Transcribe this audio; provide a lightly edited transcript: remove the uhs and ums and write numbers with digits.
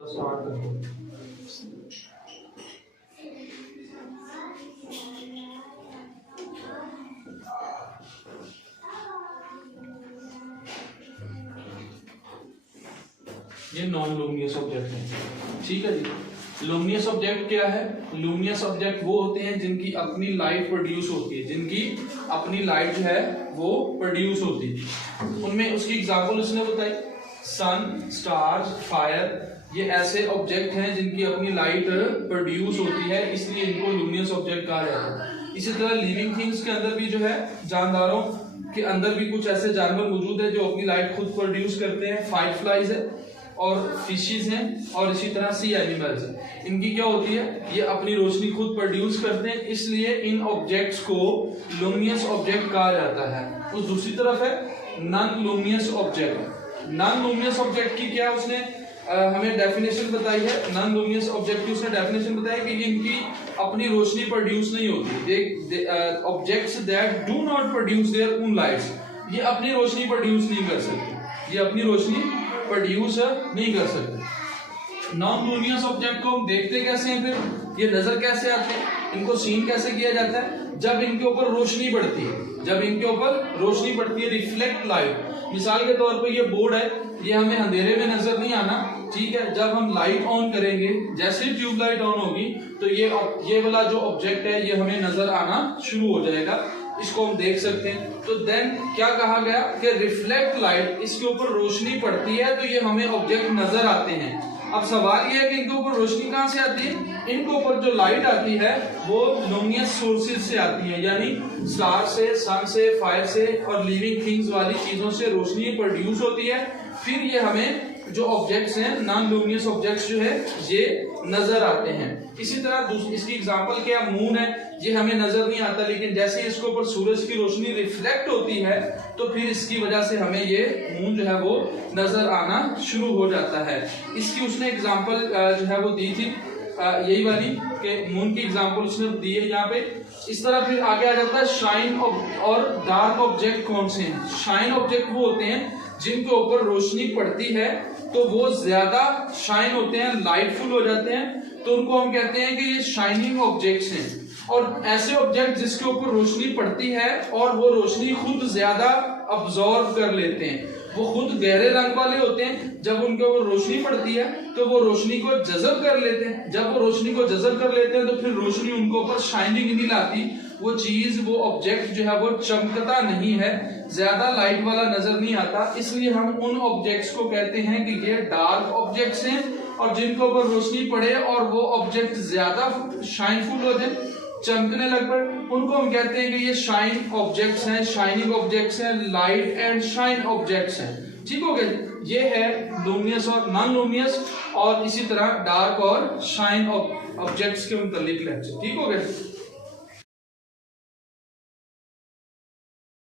Start कर दो। ये नॉन लुमिनियस ऑब्जेक्ट है, ठीक है जी। लुमिनियस ऑब्जेक्ट क्या है? लुमिनियस ऑब्जेक्ट वो होते हैं जिनकी अपनी लाइट प्रोड्यूस होती है, जिनकी अपनी लाइट जो है वो प्रोड्यूस होती है। उनमें उसकी एग्जांपल उसने बताई, सन, स्टार्स, फायर, ये ऐसे ऑब्जेक्ट हैं जिनकी अपनी लाइट प्रोड्यूस होती है, इसलिए इनको लुमिनियस ऑब्जेक्ट कहा जाता है। इसी तरह लिविंग थिंग्स के अंदर भी जो है, जानदारों के अंदर भी कुछ ऐसे जानवर मौजूद है जो अपनी लाइट खुद प्रोड्यूस करते हैं। फाइट फ्लाइज है और फिशेस हैं और इसी तरह सी एनिमल्स हैं। इनकी क्या होती है, ये अपनी रोशनी खुद प्रोड्यूस करते हैं, इसलिए इन ऑब्जेक्ट्स को लुमिनियस ऑब्जेक्ट कहा जाता है। उस दूसरी तरफ है non luminous object. Non luminous object की क्या उसने हमें डेफिनेशन बताई है। नॉन लुमिनियस ऑब्जेक्ट की उसने डेफिनेशन बताई कि इनकी अपनी रोशनी प्रोड्यूस नहीं होती। Objects that do not produce their own lights, ये अपनी रोशनी प्रोड्यूस नहीं कर सकते, ये अपनी रोशनी प्रोड्यूस नहीं कर सकते। नॉन लुमिनियस ऑब्जेक्ट को हम देखते कैसे हैं, फिर ये नजर कैसे आते हैं, इनको सीन कैसे किया जाता है? जब इनके ऊपर रोशनी पड़ती है, जब इनके ऊपर रोशनी पड़ती है, रिफ्लेक्ट लाइट। मिसाल के तौर पे ये बोर्ड है, ये हमें अंधेरे में नजर नहीं आना, ठीक है। जब हम लाइट ऑन करेंगे, जैसे ट्यूब लाइट ऑन होगी तो ये वाला जो ऑब्जेक्ट है ये हमें नजर आना शुरू हो जाएगा, इसको हम देख सकते हैं। तो देन क्या कहा गया कि रिफ्लेक्ट लाइट, इसके ऊपर रोशनी पड़ती है तो ये हमें ऑब्जेक्ट नजर आते हैं। अब सवाल ये है कि इनके ऊपर रोशनी कहां से आती है? इनके ऊपर जो लाइट आती है वो लुमिनियस सोर्सेज से आती है, यानी स्टार से, सन से, फायर से और लिविंग थिंग्स वाली चीजों से रोशनी प्रोड्यूस होती है। फिर ये हमें जो ऑब्जेक्ट्स हैं, नॉन लुमिनियस ऑब्जेक्ट्स जो है ये नजर आते हैं। इसी तरह इसकी एग्जांपल क्या, मून है, ये हमें नजर नहीं आता, लेकिन जैसे इसके ऊपर सूरज की रोशनी रिफ्लेक्ट होती है तो फिर इसकी वजह से हमें ये मून जो है वो नजर आना शुरू हो जाता है। इसकी उसने एग्जांपल जो है वो दी थी यही वाली कि मून की एग्जांपल उसने दी है यहाँ पे। इस तरह फिर आगे आ जाता है शाइन और डार्क ऑब्जेक्ट कौन से हैं। शाइन ऑब्जेक्ट वो होते हैं जिनके ऊपर रोशनी पड़ती है तो वो ज्यादा शाइन होते हैं, लाइटफुल हो जाते हैं, तो उनको हम कहते हैं कि ये शाइनिंग ऑब्जेक्ट्स हैं। और ऐसे ऑब्जेक्ट जिसके ऊपर रोशनी पड़ती है और वो रोशनी खुद ज्यादा अब्जॉर्ब कर लेते हैं, वो खुद गहरे रंग वाले होते हैं, जब उनके ऊपर रोशनी पड़ती है तो वो रोशनी को जज़ब कर लेते हैं। जब वो रोशनी को जज़ब कर लेते हैं तो फिर रोशनी उनके ऊपर शाइनिंग नहीं लाती, वो चीज, वो ऑब्जेक्ट जो है वो चमकता नहीं है, ज्यादा लाइट वाला नजर नहीं आता। इसलिए हम उन ऑब्जेक्ट्स को कहते हैं कि ये डार्क ऑब्जेक्ट्स हैं, और जिनके ऊपर रोशनी पड़े और वो ऑब्जेक्ट ज्यादा शाइनफुल हो जाए, चमकने लग पड़े, उनको हम कहते हैं कि ये शाइन ऑब्जेक्ट्स हैं, शाइनिंग ऑब्जेक्ट्स हैं, लाइट एंड शाइन ऑब्जेक्ट्स हैं। ठीक हो गया? ये है लुमिनियस और नॉन लुमिनियस, और इसी तरह डार्क और शाइन ऑब्जेक्ट्स के मुतालिक लेक्चर। ठीक हो गया?